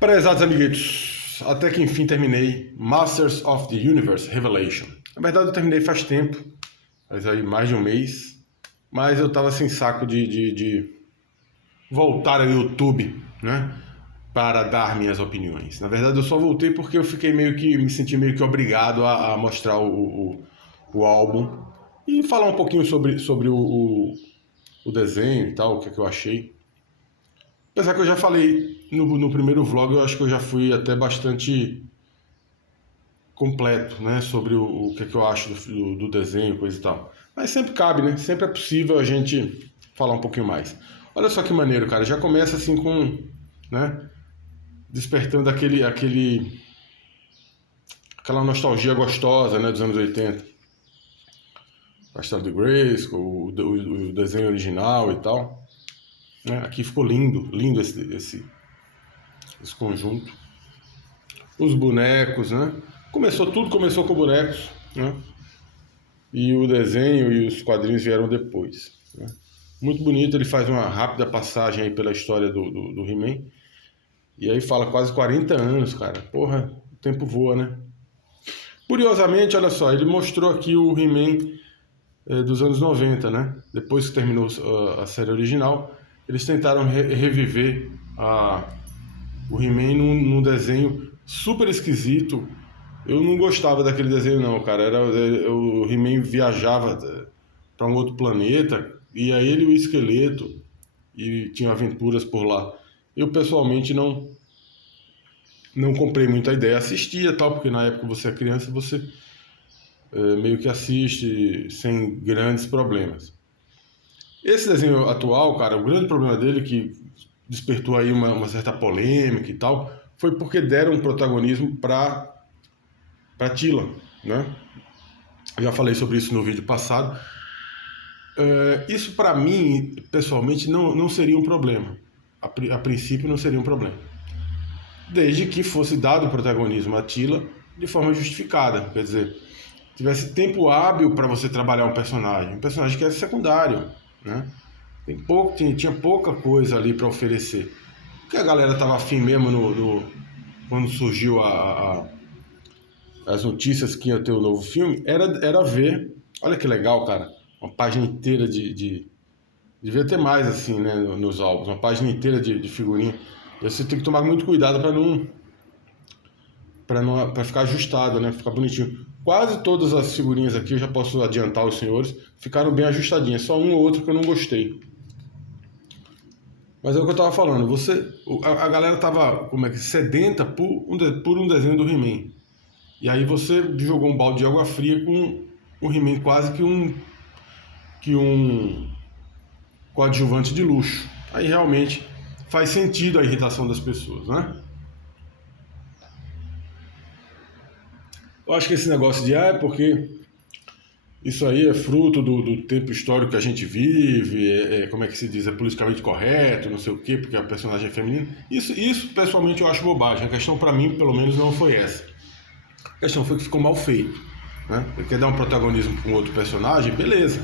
Prezados amiguitos, até que enfim terminei Masters of the Universe Revelation. Na verdade eu terminei faz tempo, faz aí mais de um mês, mas eu tava sem saco de voltar ao YouTube, né, para dar minhas opiniões. Na verdade eu só voltei porque eu fiquei me senti meio que obrigado a mostrar o álbum e falar um pouquinho sobre o desenho e tal, o que, é que eu achei. Apesar que eu já falei no primeiro vlog, eu acho que eu já fui até bastante completo, né, sobre o que, é que eu acho do desenho, coisa e tal. Mas sempre cabe, né? Sempre é possível a gente falar um pouquinho mais. Olha só que maneiro, cara. Já começa assim com, né, despertando aquela nostalgia gostosa, né, dos anos 80. Castelo de Grayskull, o desenho original e tal. Né? Aqui ficou lindo, lindo esse conjunto. Os bonecos, né? Tudo começou com bonecos, né? E o desenho e os quadrinhos vieram depois, né? Muito bonito, ele faz uma rápida passagem aí pela história do He-Man. E aí fala quase 40 anos, cara. Porra, o tempo voa, né? Curiosamente, olha só, ele mostrou aqui o He-Man dos anos 90, né? Depois que terminou a série original, eles tentaram reviver o He-Man num desenho super esquisito. Eu não gostava daquele desenho não, cara. O He-Man viajava para um outro planeta, e aí ele e o esqueleto, e tinha aventuras por lá. Eu pessoalmente não comprei muita ideia. Assistia tal, porque na época você é criança, você meio que assiste sem grandes problemas. Esse desenho atual, cara, o grande problema dele, que despertou aí uma certa polêmica e tal, foi porque deram um protagonismo para Teela, né? Eu já falei sobre isso no vídeo passado. Isso para mim, pessoalmente, não seria um problema. A princípio não seria um problema. Desde que fosse dado o protagonismo a Teela de forma justificada. Quer dizer, tivesse tempo hábil para você trabalhar um personagem que era secundário, né? Tinha pouca coisa ali para oferecer. O que a galera tava afim mesmo quando surgiu as notícias que ia ter o novo filme, era ver. Olha que legal, cara. Uma página inteira devia ter mais assim, né, nos álbuns. Uma página inteira de figurinha. E você tem que tomar muito cuidado para ficar ajustado, né? Ficar bonitinho. Quase todas as figurinhas aqui, eu já posso adiantar os senhores, ficaram bem ajustadinhas. Só um ou outro que eu não gostei. Mas é o que eu tava falando. A galera tava sedenta por um desenho do He-Man. E aí você jogou um balde de água fria com o He-Man quase que um coadjuvante de luxo. Aí realmente faz sentido a irritação das pessoas, né? Eu acho que esse negócio de é porque isso aí é fruto do tempo histórico que a gente vive, como é que se diz, é politicamente correto, não sei o quê, porque a personagem é feminina. Isso pessoalmente eu acho bobagem. A questão para mim, pelo menos, não foi essa. A questão foi que ficou mal feito, né? Ele quer dar um protagonismo para um outro personagem, beleza.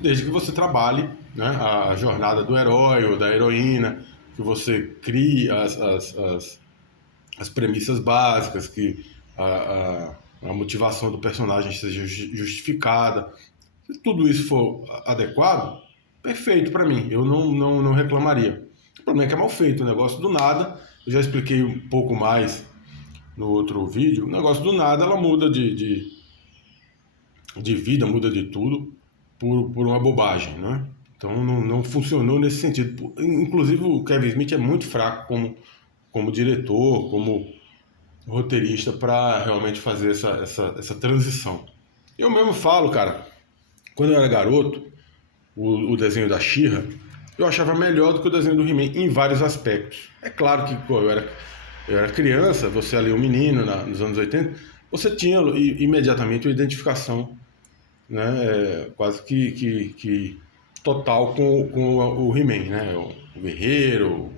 Desde que você trabalhe, né, a jornada do herói ou da heroína, que você crie as premissas básicas, que a motivação do personagem seja justificada. Se tudo isso for adequado, perfeito para mim, eu não reclamaria. O problema é que é mal feito, o negócio do nada. Eu já expliquei um pouco mais no outro vídeo. O negócio do nada, ela muda de vida, muda de tudo por uma bobagem, né? Então não funcionou nesse sentido. Inclusive o Kevin Smith é muito fraco como diretor, como roteirista para realmente fazer essa transição. Eu mesmo falo, cara, quando eu era garoto, o desenho da She-Ra, eu achava melhor do que o desenho do He-Man em vários aspectos. É claro que eu era criança, você ali um menino nos anos 80, você tinha imediatamente uma identificação, né, quase que total com o He-Man, né? O guerreiro,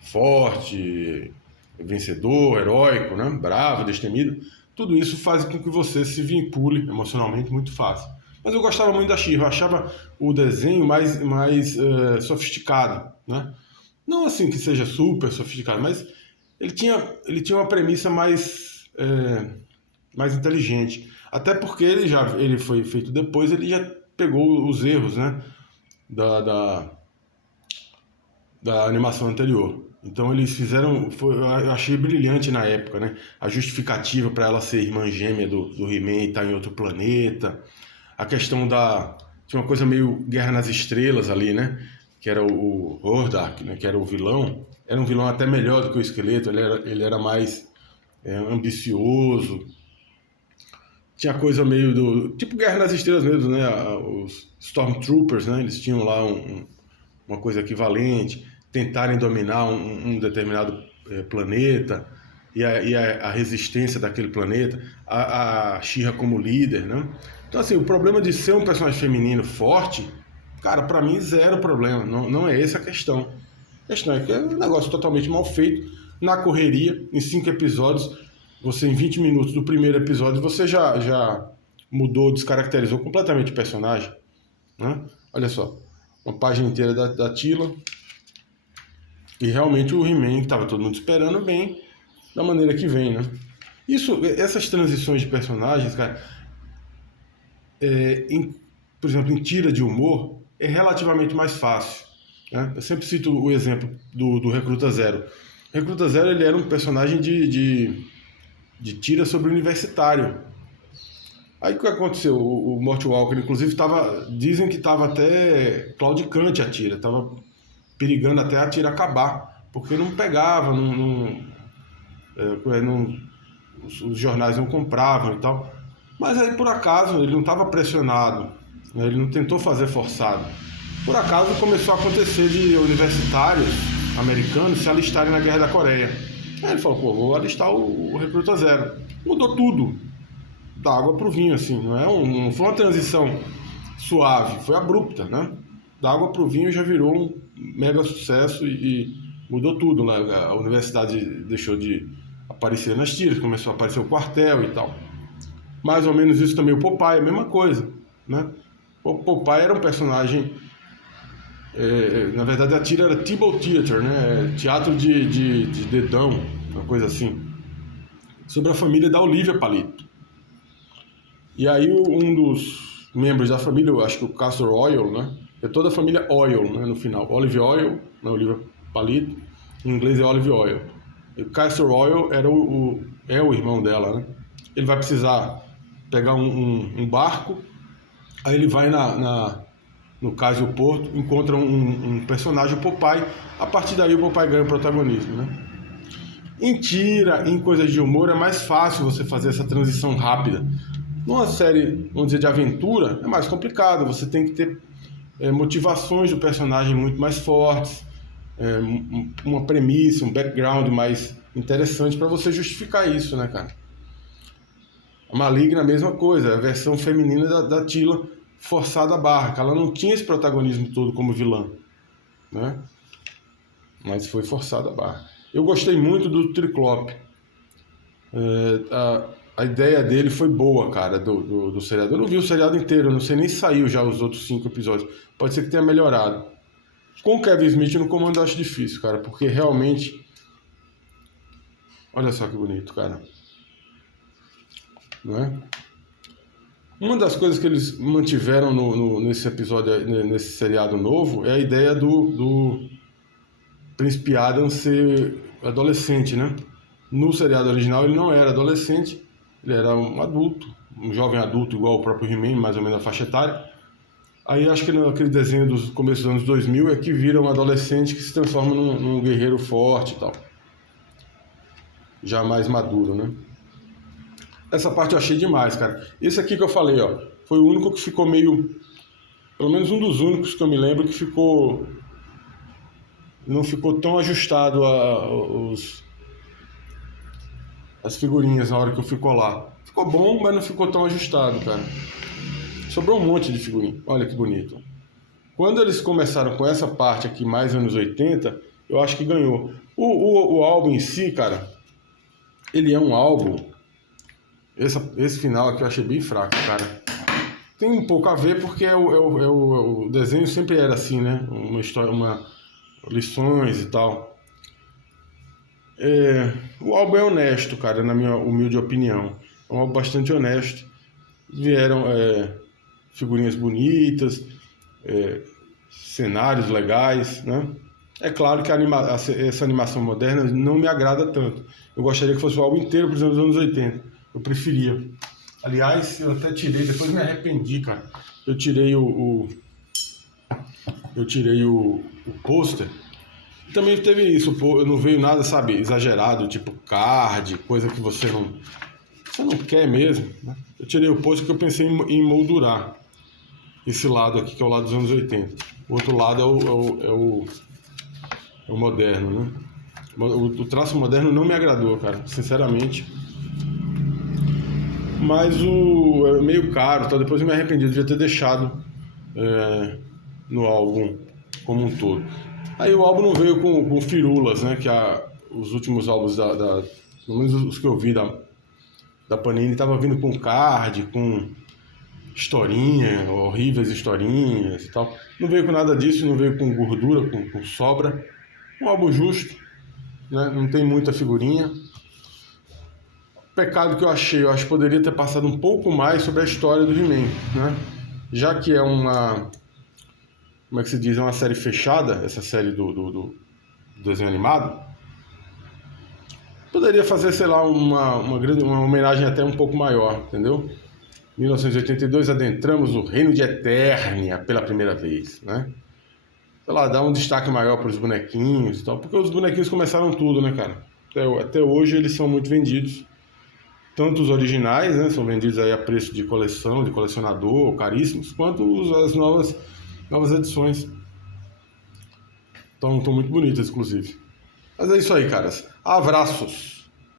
forte, vencedor, heróico, né? Bravo, destemido. Tudo isso faz com que você se vincule emocionalmente muito fácil. Mas eu gostava muito da She-Ra, eu achava o desenho mais sofisticado, né? Não assim que seja super sofisticado, mas ele tinha uma premissa mais inteligente. Até porque ele foi feito depois, ele já pegou os erros, né, da animação anterior. Então eles fizeram, eu achei brilhante na época, né? A justificativa para ela ser irmã gêmea do He-Man e estar em outro planeta. A questão tinha uma coisa meio Guerra nas Estrelas ali, né? Que era o Hordak, né? Que era o vilão. Era um vilão até melhor do que o Esqueleto, ele era mais ambicioso. Tinha coisa meio tipo Guerra nas Estrelas mesmo, né? Os Stormtroopers, né? Eles tinham lá uma coisa equivalente, tentarem dominar um determinado planeta e a resistência daquele planeta, a She-Ra como líder, né? Então, assim, o problema de ser um personagem feminino forte, cara, pra mim, zero problema. Não é essa a questão. A questão é que é um negócio totalmente mal feito, na correria, em 5 episódios, você em 20 minutos do primeiro episódio, você já mudou, descaracterizou completamente o personagem, né? Olha só, uma página inteira da Teela, e realmente o He-Man, que estava todo mundo esperando, bem da maneira que vem, né? Essas transições de personagens, cara, por exemplo, em tira de humor, é relativamente mais fácil, né? Eu sempre cito o exemplo do Recruta Zero. Recruta Zero, ele era um personagem de tira sobre universitário. Aí o que aconteceu? O Mort Walker, inclusive, dizem que estava até claudicante a tira, estava perigando até a tira acabar, porque não pegava, os jornais não compravam e tal. Mas aí, por acaso, ele não estava pressionado, né? Ele não tentou fazer forçado. Por acaso, começou a acontecer de universitários americanos se alistarem na Guerra da Coreia. Aí ele falou, vou alistar o Recruta Zero. Mudou tudo, da água pro vinho, assim. Não foi uma transição suave, foi abrupta, né? Da água pro vinho já virou um mega sucesso e mudou tudo, né? A universidade deixou de aparecer nas tiras, começou a aparecer o quartel e tal. Mais ou menos isso também o Popeye, a mesma coisa, né? O Popeye era um personagem, na verdade a tira era Table Theater, né? Teatro de dedão, uma coisa assim, sobre a família da Olivia Palito. E aí um dos membros da família, eu acho que o Castor Oil, né? É toda a família Oil, né? No final, Olive Oil, na Olivia Palito, em inglês é Olive Oil. E o Castor Oil é o irmão dela, né? Ele vai precisar pegar um barco, aí ele vai no cais do porto, encontra um personagem, o Popeye, a partir daí o Popeye ganha o protagonismo, né? Em tira, em coisas de humor, é mais fácil você fazer essa transição rápida. Numa série, vamos dizer, de aventura, é mais complicado, você tem que ter motivações do personagem muito mais fortes, uma premissa, um background mais interessante para você justificar isso, né, cara? A Maligna, a mesma coisa, a versão feminina da Teela forçada a barra, que ela não tinha esse protagonismo todo como vilã, né? Mas foi forçada a barra. Eu gostei muito do Triclope. A ideia dele foi boa, cara, do seriado. Eu não vi o seriado inteiro, eu não sei nem se saiu já os outros 5 episódios. Pode ser que tenha melhorado. Com o Kevin Smith no comando eu acho difícil, cara, porque realmente... Olha só que bonito, cara. Não é? Uma das coisas que eles mantiveram nesse episódio, nesse seriado novo, é a ideia do Príncipe Adam ser adolescente, né? No seriado original ele não era adolescente, ele era um adulto, um jovem adulto igual o próprio He-Man, mais ou menos a faixa etária. Aí acho que naquele desenho dos começos dos anos 2000 é que vira um adolescente que se transforma num guerreiro forte e tal. Já mais maduro, né? Essa parte eu achei demais, cara. Esse aqui que eu falei, ó, foi o único que ficou meio... Pelo menos um dos únicos que eu me lembro que ficou... Não ficou tão ajustado as figurinhas na hora que eu fico lá. Ficou bom, mas não ficou tão ajustado, cara. Sobrou um monte de figurinha. Olha que bonito. Quando eles começaram com essa parte aqui, mais anos 80, eu acho que ganhou. O álbum em si, cara, ele é um álbum... Esse final aqui eu achei bem fraco, cara. Tem um pouco a ver porque o desenho sempre era assim, né? Uma história, lições e tal. O álbum é honesto, cara, na minha humilde opinião. É um álbum bastante honesto. Vieram figurinhas bonitas, cenários legais, né? É claro que essa animação moderna não me agrada tanto. Eu gostaria que fosse o álbum inteiro, por exemplo, dos anos 80. Eu preferia. Aliás, eu até tirei, depois me arrependi, cara. Eu tirei o pôster. Também teve isso, pô, não veio nada, sabe, exagerado, tipo card, coisa que você não quer mesmo, né? Eu tirei o pôster porque eu pensei em moldurar esse lado aqui, que é o lado dos anos 80. O outro lado é o moderno, né? O traço moderno não me agradou, cara, sinceramente. Mas é meio caro, tá? Depois eu me arrependi, eu devia ter deixado no álbum como um todo. Aí o álbum não veio com firulas, né? Que os últimos álbuns pelo menos os que eu vi da Panini, tava vindo com card, com historinha, horríveis historinhas e tal. Não veio com nada disso, não veio com gordura, com sobra. Um álbum justo, né? Não tem muita figurinha. Pecado que eu acho que poderia ter passado um pouco mais sobre a história do He-Man, né? Já que é como é que se diz, é uma série fechada, essa série do desenho animado, poderia fazer, sei lá, uma homenagem até um pouco maior, entendeu? 1982 adentramos o reino de Eternia pela primeira vez, né? Sei lá, dar um destaque maior para os bonequinhos e tal, porque os bonequinhos começaram tudo, né, cara? Até hoje eles são muito vendidos. Tanto os originais, né, são vendidos aí a preço de coleção, de colecionador, caríssimos, quanto as novas edições. Estão muito bonitas, inclusive. Mas é isso aí, caras. Abraços!